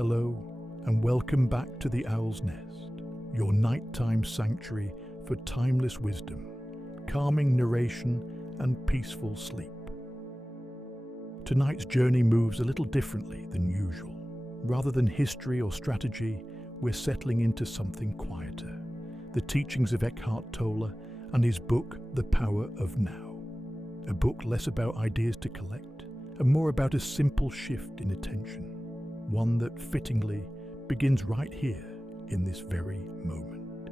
Hello, and welcome back to the Owl's Nest, your nighttime sanctuary for timeless wisdom, calming narration, and peaceful sleep. Tonight's journey moves a little differently than usual. Rather than history or strategy, we're settling into something quieter, the teachings of Eckhart Tolle and his book, The Power of Now. A book less about ideas to collect, and more about a simple shift in attention, one that fittingly begins right here in this very moment.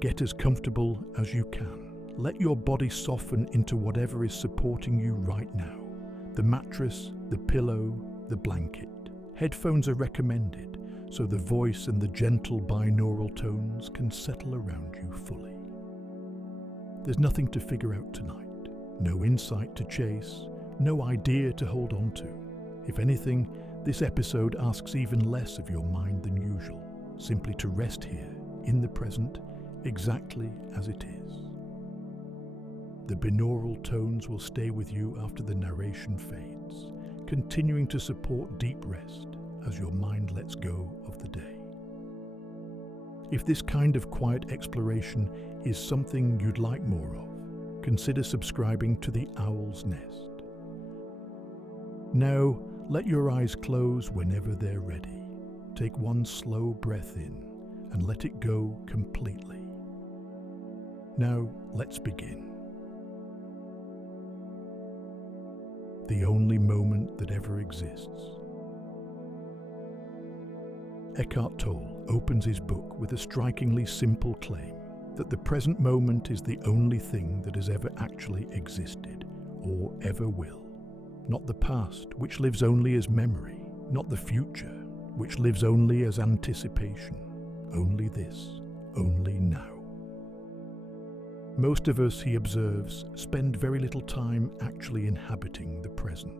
Get as comfortable as you can. Let your body soften into whatever is supporting you right now. The mattress, the pillow, the blanket. Headphones are recommended, so the voice and the gentle binaural tones can settle around you fully. There's nothing to figure out tonight, no insight to chase, no idea to hold on to. If anything, this episode asks even less of your mind than usual, simply to rest here, in the present, exactly as it is. The binaural tones will stay with you after the narration fades, continuing to support deep rest as your mind lets go of the day. If this kind of quiet exploration is something you'd like more of, consider subscribing to the Owl's Nest. Now, let your eyes close whenever they're ready. Take one slow breath in and let it go completely. Now, let's begin. The only moment that ever exists. Eckhart Tolle opens his book with a strikingly simple claim that the present moment is the only thing that has ever actually existed, or ever will. Not the past, which lives only as memory, not the future, which lives only as anticipation. Only this, only now. Most of us, he observes, spend very little time actually inhabiting the present.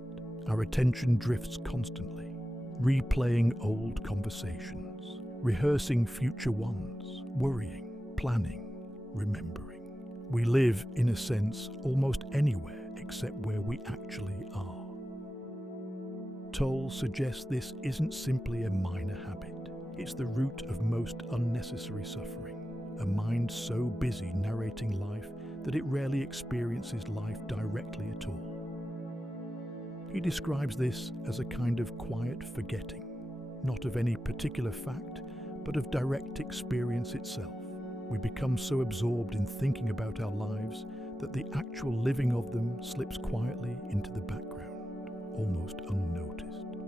Our attention drifts constantly, replaying old conversations, rehearsing future ones, worrying, planning, remembering. We live, in a sense, almost anywhere except where we actually are. Tolle suggests this isn't simply a minor habit. It's the root of most unnecessary suffering, a mind so busy narrating life that it rarely experiences life directly at all. He describes this as a kind of quiet forgetting, not of any particular fact, but of direct experience itself. We become so absorbed in thinking about our lives that the actual living of them slips quietly into the background, almost unnoticed.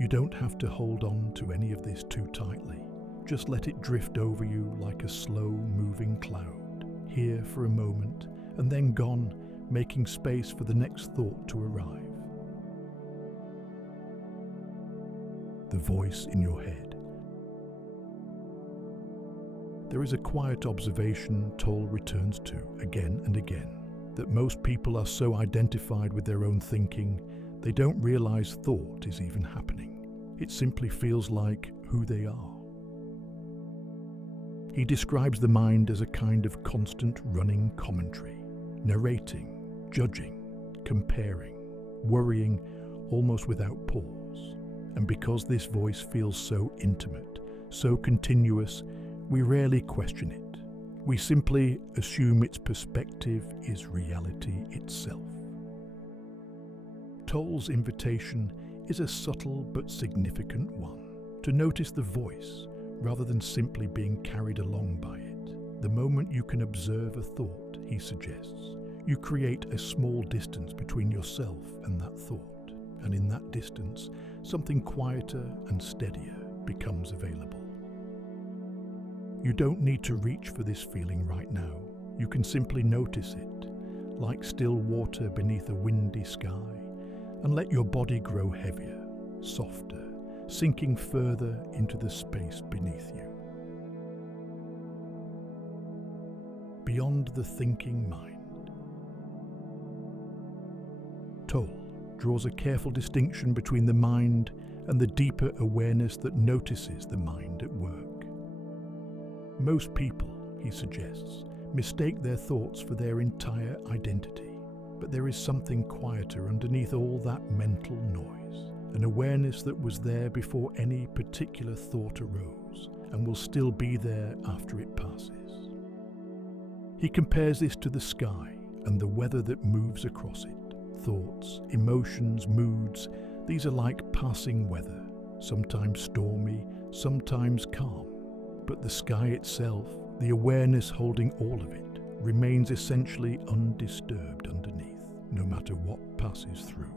You don't have to hold on to any of this too tightly. Just let it drift over you like a slow-moving cloud, here for a moment, and then gone, making space for the next thought to arrive. The voice in your head. There is a quiet observation Tolle returns to again and again, that most people are so identified with their own thinking, they don't realize thought is even happening. It simply feels like who they are. He describes the mind as a kind of constant running commentary, narrating, judging, comparing, worrying, almost without pause. And because this voice feels so intimate, so continuous, we rarely question it. We simply assume its perspective is reality itself. Tolle's invitation is a subtle but significant one, to notice the voice rather than simply being carried along by it. The moment you can observe a thought, he suggests, you create a small distance between yourself and that thought, and in that distance, something quieter and steadier becomes available. You don't need to reach for this feeling right now. You can simply notice it, like still water beneath a windy sky, and let your body grow heavier, softer, sinking further into the space beneath you. Beyond the thinking mind. Tolle draws a careful distinction between the mind and the deeper awareness that notices the mind at work. Most people, he suggests, mistake their thoughts for their entire identity, but there is something quieter underneath all that mental noise, an awareness that was there before any particular thought arose and will still be there after it passes. He compares this to the sky and the weather that moves across it. Thoughts, emotions, moods, these are like passing weather, sometimes stormy, sometimes calm. But the sky itself, the awareness holding all of it, remains essentially undisturbed underneath, no matter what passes through.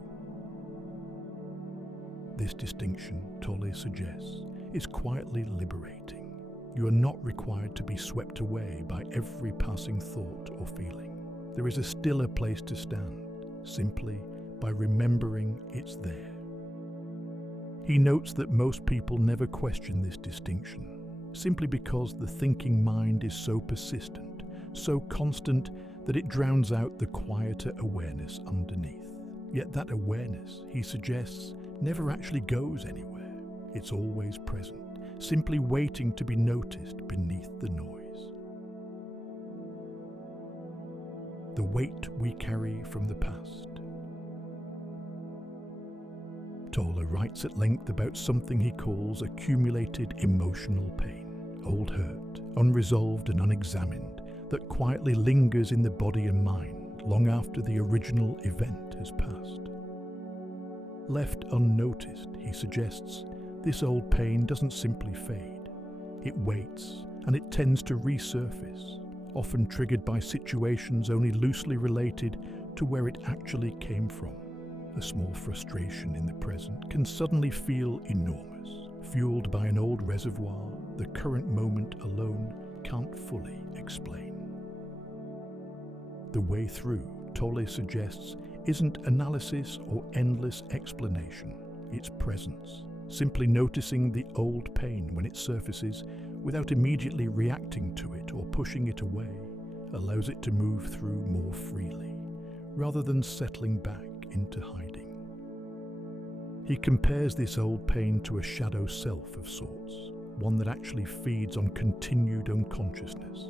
This distinction, Tolle suggests, is quietly liberating. You are not required to be swept away by every passing thought or feeling. There is a stiller place to stand, simply by remembering it's there. He notes that most people never question this distinction, simply because the thinking mind is so persistent, so constant that it drowns out the quieter awareness underneath. Yet that awareness, he suggests, never actually goes anywhere. It's always present, simply waiting to be noticed beneath the noise. The weight we carry from the past. Tolle writes at length about something he calls accumulated emotional pain, old hurt, unresolved and unexamined, that quietly lingers in the body and mind long after the original event has passed. Left unnoticed, he suggests, this old pain doesn't simply fade. It waits, and it tends to resurface, often triggered by situations only loosely related to where it actually came from. A small frustration in the present can suddenly feel enormous, fueled by an old reservoir the current moment alone can't fully explain. The way through, Tolle suggests, isn't analysis or endless explanation, it's presence. Simply noticing the old pain when it surfaces without immediately reacting to it or pushing it away allows it to move through more freely, rather than settling back into hiding. He compares this old pain to a shadow self of sorts, one that actually feeds on continued unconsciousness.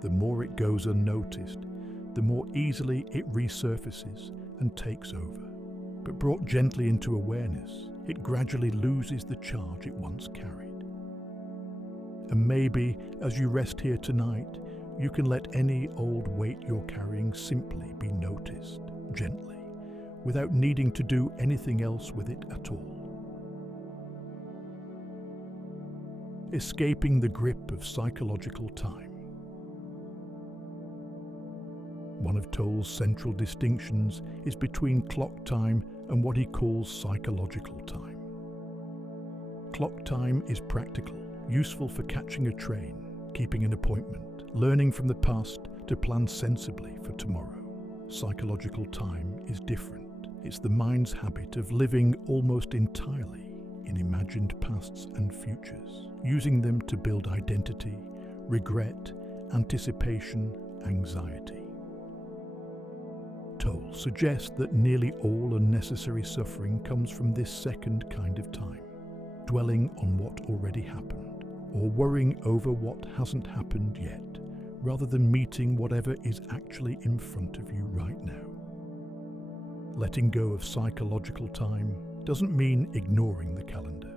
The more it goes unnoticed, the more easily it resurfaces and takes over. But brought gently into awareness, it gradually loses the charge it once carried. And maybe, as you rest here tonight, you can let any old weight you're carrying simply be noticed, gently, without needing to do anything else with it at all. Escaping the grip of psychological time. One of Tolle's central distinctions is between clock time and what he calls psychological time. Clock time is practical, useful for catching a train, keeping an appointment, learning from the past to plan sensibly for tomorrow. Psychological time is different. It's the mind's habit of living almost entirely in imagined pasts and futures, using them to build identity, regret, anticipation, anxiety. Tolle suggests that nearly all unnecessary suffering comes from this second kind of time, dwelling on what already happened, or worrying over what hasn't happened yet, rather than meeting whatever is actually in front of you right now. Letting go of psychological time doesn't mean ignoring the calendar.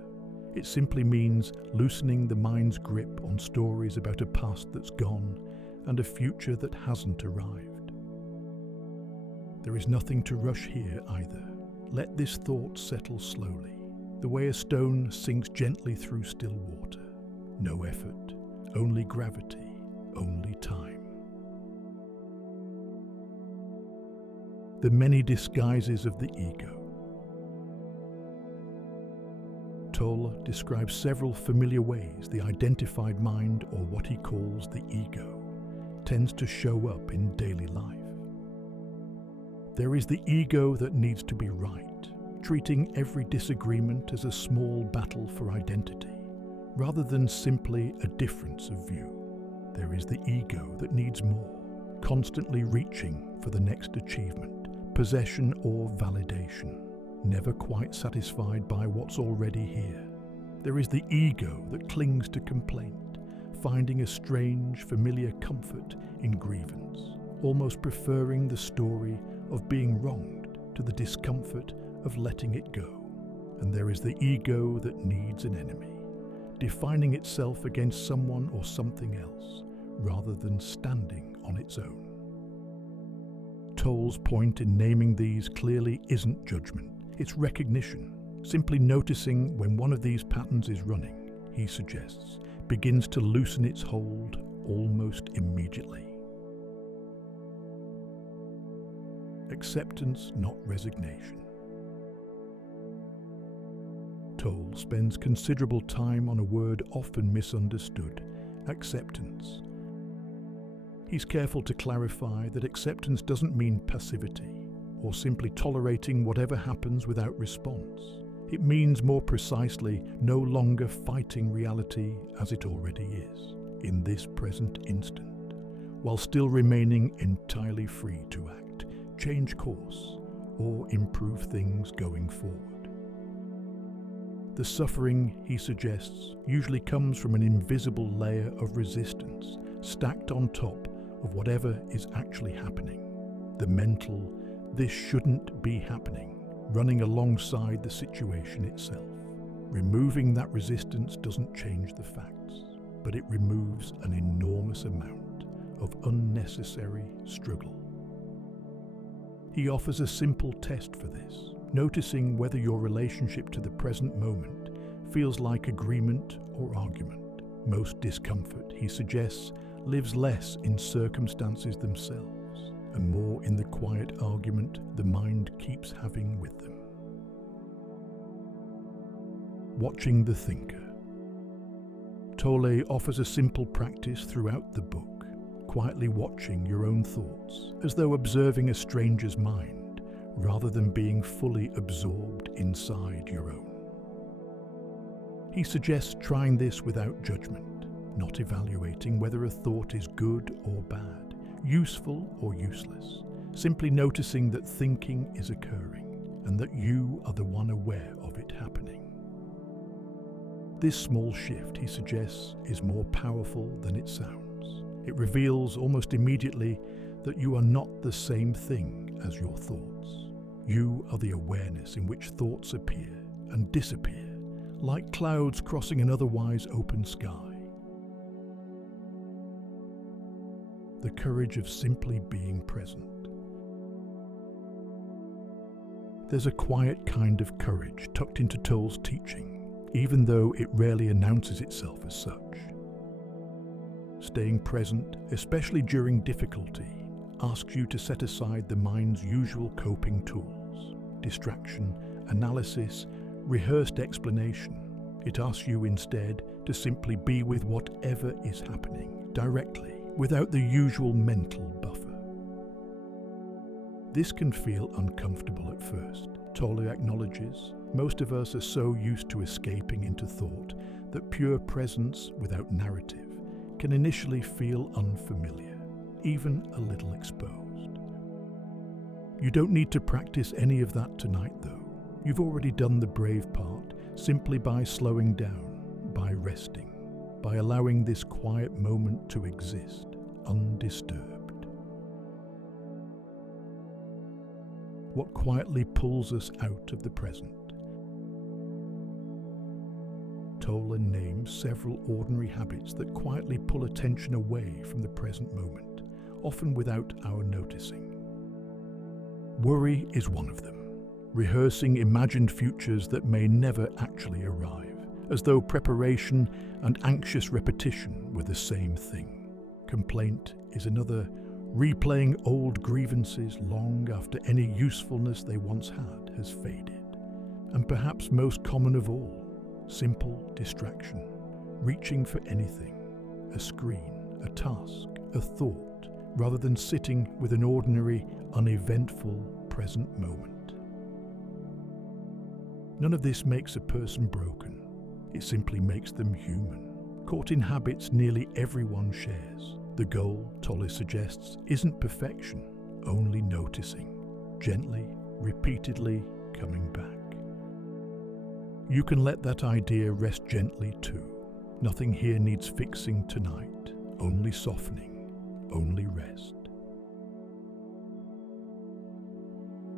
It simply means loosening the mind's grip on stories about a past that's gone and a future that hasn't arrived. There is nothing to rush here either. Let this thought settle slowly, the way a stone sinks gently through still water. No effort, only gravity, only time. The many disguises of the ego. Tolle describes several familiar ways the identified mind, or what he calls the ego, tends to show up in daily life. There is the ego that needs to be right, treating every disagreement as a small battle for identity, rather than simply a difference of view. There is the ego that needs more, constantly reaching for the next achievement, possession or validation, never quite satisfied by what's already here. There is the ego that clings to complaint, finding a strange, familiar comfort in grievance, almost preferring the story of being wronged to the discomfort of letting it go. and there is the ego that needs an enemy, defining itself against someone or something else, rather than standing on its own. Tolle's point in naming these clearly isn't judgment, it's recognition. Simply noticing when one of these patterns is running, he suggests, begins to loosen its hold almost immediately. Acceptance, not resignation. Tolle spends considerable time on a word often misunderstood: acceptance. He's careful to clarify that acceptance doesn't mean passivity, or simply tolerating whatever happens without response. It means more precisely no longer fighting reality as it already is, in this present instant, while still remaining entirely free to act, change course, or improve things going forward. The suffering, he suggests, usually comes from an invisible layer of resistance stacked on top of whatever is actually happening. The mental, this shouldn't be happening, running alongside the situation itself. Removing that resistance doesn't change the facts, but it removes an enormous amount of unnecessary struggle. He offers a simple test for this, noticing whether your relationship to the present moment feels like agreement or argument. Most discomfort, he suggests, lives less in circumstances themselves and more in the quiet argument the mind keeps having with them. Watching the thinker. Tolle offers a simple practice throughout the book, quietly watching your own thoughts, as though observing a stranger's mind, rather than being fully absorbed inside your own. He suggests trying this without judgment, not evaluating whether a thought is good or bad, useful or useless, simply noticing that thinking is occurring and that you are the one aware of it happening. This small shift, he suggests, is more powerful than it sounds. It reveals almost immediately that you are not the same thing as your thoughts. You are the awareness in which thoughts appear and disappear, like clouds crossing an otherwise open sky. The courage of simply being present. There's a quiet kind of courage tucked into Tolle's teaching, even though it rarely announces itself as such. Staying present, especially during difficulty, asks you to set aside the mind's usual coping tools: distraction, analysis, rehearsed explanation. It asks you instead to simply be with whatever is happening, directly, without the usual mental buffer. This can feel uncomfortable at first, Tolle acknowledges. Most of us are so used to escaping into thought that pure presence without narrative can initially feel unfamiliar, even a little exposed. You don't need to practice any of that tonight, though. You've already done the brave part simply by slowing down, by resting, by allowing this quiet moment to exist undisturbed. What quietly pulls us out of the present? Tolle names several ordinary habits that quietly pull attention away from the present moment, often without our noticing. Worry is one of them, rehearsing imagined futures that may never actually arrive, as though preparation and anxious repetition were the same thing. Complaint is another, replaying old grievances long after any usefulness they once had has faded. And perhaps most common of all, simple distraction, reaching for anything, a screen, a task, a thought, rather than sitting with an ordinary, uneventful present moment. None of this makes a person broken. It simply makes them human, caught in habits nearly everyone shares. The goal, Tolle suggests, isn't perfection, only noticing, gently, repeatedly coming back. You can let that idea rest gently too. Nothing here needs fixing tonight, only softening, only rest.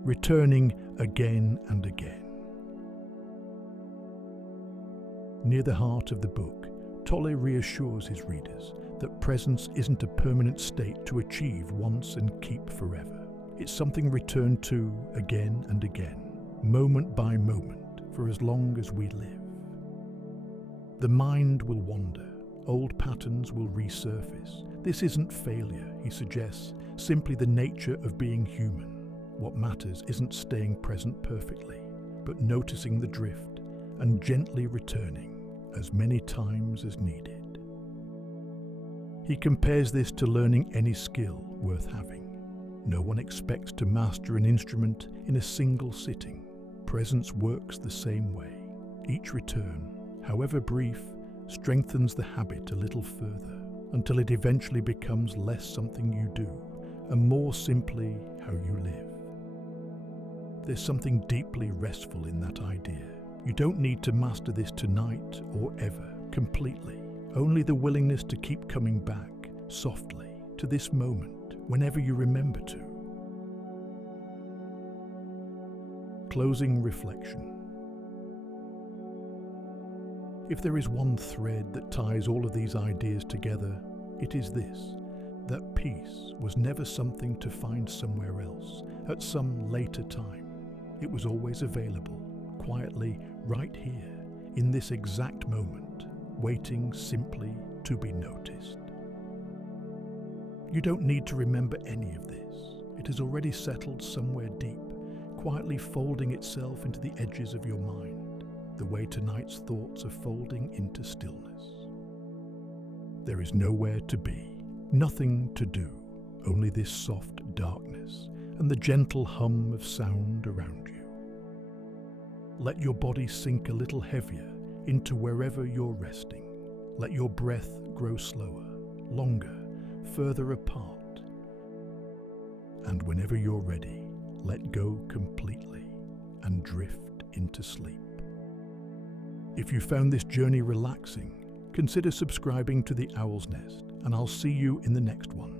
Returning again and again. Near the heart of the book, Tolle reassures his readers that presence isn't a permanent state to achieve once and keep forever. It's something returned to again and again, moment by moment, for as long as we live. The mind will wander, old patterns will resurface. This isn't failure, he suggests, simply the nature of being human. What matters isn't staying present perfectly, but noticing the drift and gently returning as many times as needed. He compares this to learning any skill worth having. No one expects to master an instrument in a single sitting. Presence works the same way. Each return, however brief, strengthens the habit a little further, until it eventually becomes less something you do and more simply how you live. There's something deeply restful in that idea. You don't need to master this tonight or ever, completely. Only the willingness to keep coming back, softly, to this moment, whenever you remember to. Closing reflection. If there is one thread that ties all of these ideas together, it is this: that peace was never something to find somewhere else, at some later time. It was always available, quietly, right here, in this exact moment, waiting simply to be noticed. You don't need to remember any of this. It has already settled somewhere deep, quietly folding itself into the edges of your mind, the way tonight's thoughts are folding into stillness. There is nowhere to be, nothing to do, only this soft darkness and the gentle hum of sound around you. Let your body sink a little heavier into wherever you're resting. Let your breath grow slower, longer, further apart. And whenever you're ready, let go completely and drift into sleep. If you found this journey relaxing, consider subscribing to The Owl's Nest, and I'll see you in the next one.